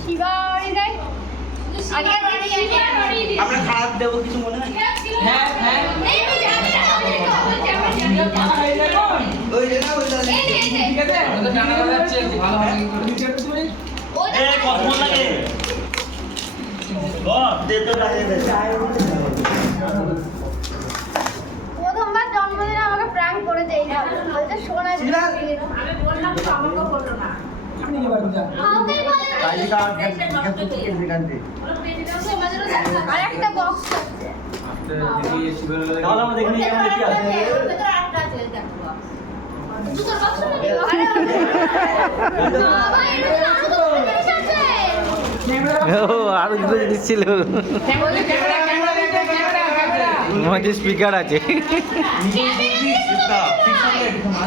শিবাড়ি দেয় আগে আমরা খারাপ দেবো কিছু মনে হয়? হ্যাঁ হ্যাঁ ওই যে না ওই যে ঠিক আছে তো জানা যাচ্ছে ভালো হবে এ কত মন লাগে বাপ দে তো লাগে দে প্রথমবার জন্মদিনে আমাকে প্র্যাঙ্ক করে দেই না বলতে শোনা শিলা আমি বললাম তো আমাকে বললো না কাউকে বলে না কালি কা দিকান্তে আর একটা বক্স আছে তাহলে আমরা দেখি কেমন দেখি আছে দুটোর বক্স নাকি বাবা এটা আরো তো জিনিস আছে ও আরো দুটো জিনিস ছিল মধ্যে স্পিকার আছে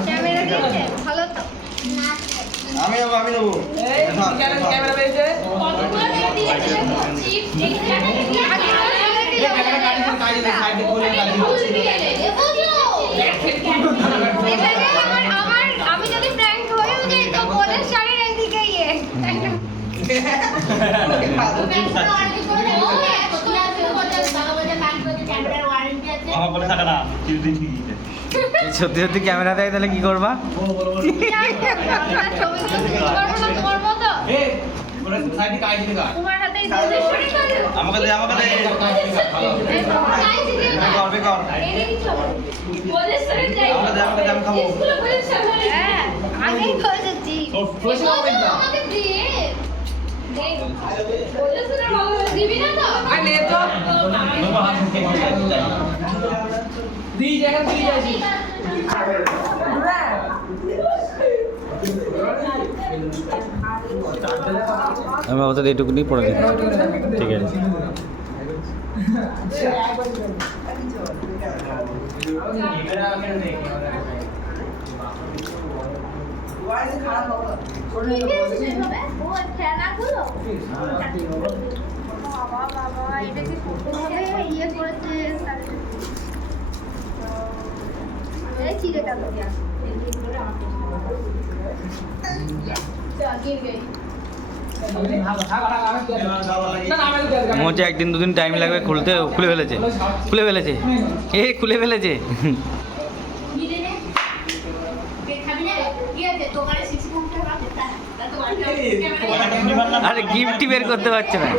ক্যামেরা দিয়েছে ভালো তো আমি নেবো ক্যামেরা পেয়েছে কতগুলো দিয়েছে চিপ এই সাইডে করে আমি যদি প্র্যাঙ্ক হয়েও যাই তো বলে শাড়ির একদিকে ইয়ে তাই না আমার বলে থাকে না চিরদি ঠিকই সত্যি সত্যি ক্যামেরা দেয় তাহলে কি করবা তোমার মতো এই ওরা সাইডে কাজ দিগা তোমার হাতেই দিয়ে আমাকে দে করবে কর আমাকে দে আমি খাবো হ্যাঁ আগেই বলেছি প্রশ্ন করবেন না আমাকে দিয়ে দিবি না তো আর নে তো দি জায়গা দি যাচ্ছি আমি অবস্থা এইটুকুনি পড়ে দিচ্ছি ঠিক আছে বাবা এটা কি কতভাবে ইয়ে করেছে এই চিড়ে গেল মনে হচ্ছে একদিন দুদিন টাইম লাগবে খুলতে খুলে ফেলেছে খুলে ফেলেছে আরে গিফটই বের করতে পারছে না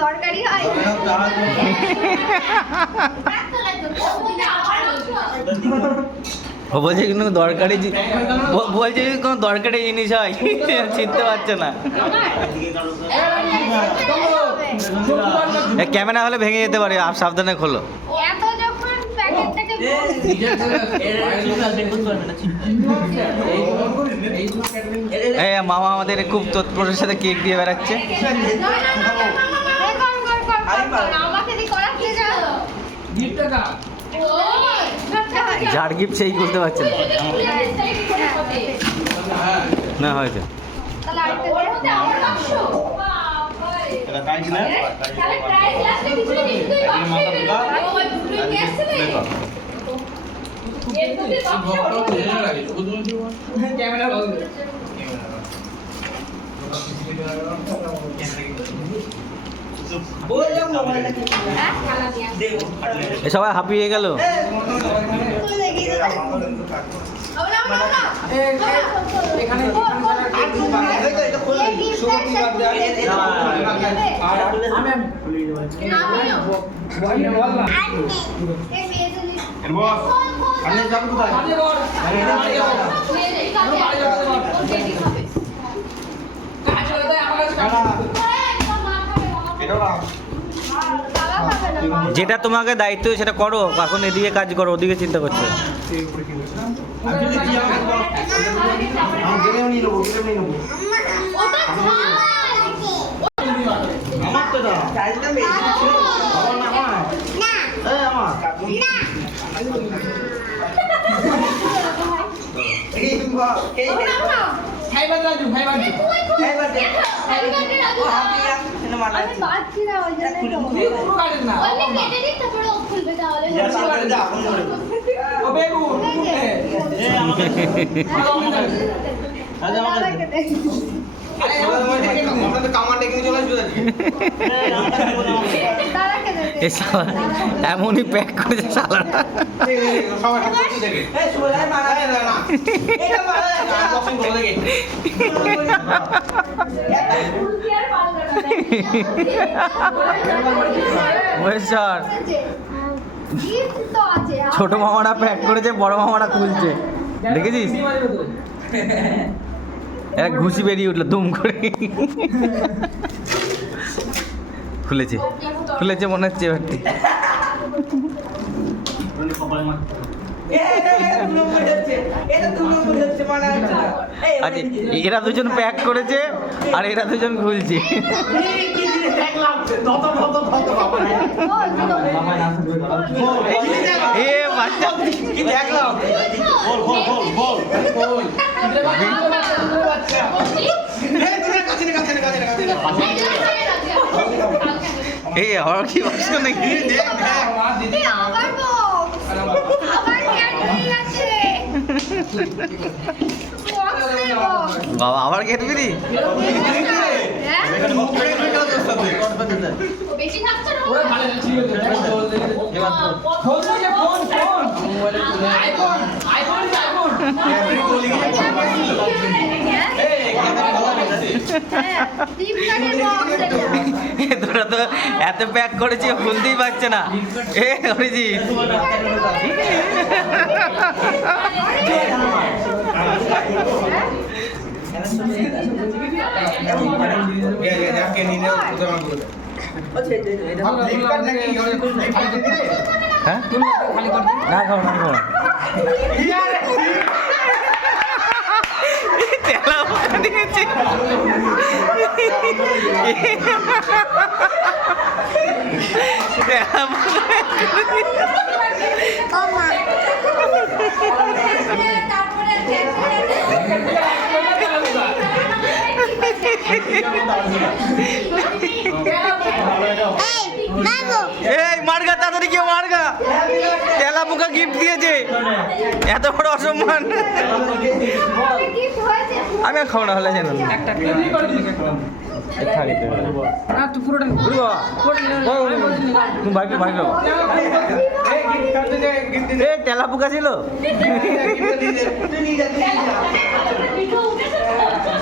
দরকারি হয় ও বলছে কিন্তু দরকারি বলছে কোনো দরকারি জিনিস হয় চিনতে পারছে না ক্যামেরা হলে ভেঙে যেতে পারে আপ সাবধানে খোলো এত যখন প্যাকেটটাকে এই মামা আমাদের খুব তৎপরের সাথে কেক দিয়ে বেড়াচ্ছে আমাকে দিয়ে করাচ্ছে যাও গিফটটা কা যার গিফট সেই করতে পারছে না না হয়তো তাহলে আরেকটা আমার বাক্স এটা কাজ না তাহলে প্রাইস লাস্টে কিছু কিছু তুই বাক্সে বের করে ও দুটোই নিয়ে আসছে এর মধ্যে বাক্স ক্যামেরা এ সবাই হাঁপিয়ে গেল এখানে আমি যাব কোথায় যেটা তোমাকে দায়িত্ব সেটা করো এখন এদিকে কাজ করো ওদিকে চিন্তা করছো আমার তো দাও চাইলে বেশি ছিল আমার না আমার এই বাবা এই ফাইবার রাজু এইবার দে ও হাতি আম এনে মানা আমি বাচ্চি না ওই জন্য তো পুরো কাটেন না ওই কেটে দিন তারপরে ও খুলবে তাহলে যা সামনে যা এখন ধরে ও বেগু এ আমার আচ্ছা আমাকে দে। আরে আমরা তো কামান্ডে কিনে চলে আসবে আজকে দাদাকে দে। এ শালা এমনই প্যাক করেছে শালাটা। সবাই করতে দেখে এই শুভ যায় মারা না না এটা মারা না বক্সিং করে দেখে মহেশ্বর গিফট তো আছে। ছোট মামারা প্যাক করেছে, বড় মামারা খুলছে, দেখেছিস? এক ঘুষি বেরিয়ে উঠলো দুম করে। খুলেছে খুলেছে মনে হচ্ছে এবারটি। আচ্ছা এরা দুজন প্যাক করেছে আর এরা দুজন খুলছে। এ বাচ্চা কি দেখলাম বল বল বল বল এই তুমি কাছে নে কাছে নে কাছে নে কাছে নে এই আমার কি বাক্স নাকি? দেখ দেখ আবার বক্স আবার ক্যাডবেরি আছে বাবা আবার ক্যাডবেরি? এখানে মুখ করে গেল তোর সাথে বেশি থাকছে না ওরা ভালো ছিল তো ফোন যে phone iPhone iPhone iPhone Cadbury কোলি গিয়ে এই এখানে ভালো লাগছে ফ্লিপকার্টের বক্স এটা তোরা তো এত প্যাক করেছি খুলতেই পারছে না। এ অরিজিৎ যাকে নিলে উদাহরণ করে ফ্লিপকার্ট নাকি হ্যাঁ খালি করতে না খাও না খাও না। তেলা পোকা দিয়েছে। তেলা পোকা তারপরে এই মার্গা তাড়াতাড়ি কেউ মার্গা, তেলা পোকা গিফট দিয়েছে, এত বড় অসম্মান। গিফট হয়েছে আমি আর খাবো না হলে জানো না। একটা বিক্রি করে দিলি না তুই পুরোটা তুমি বাইকে বাইক লাও। এ তেলা পোকা ছিল। ভিডিও উঠেছে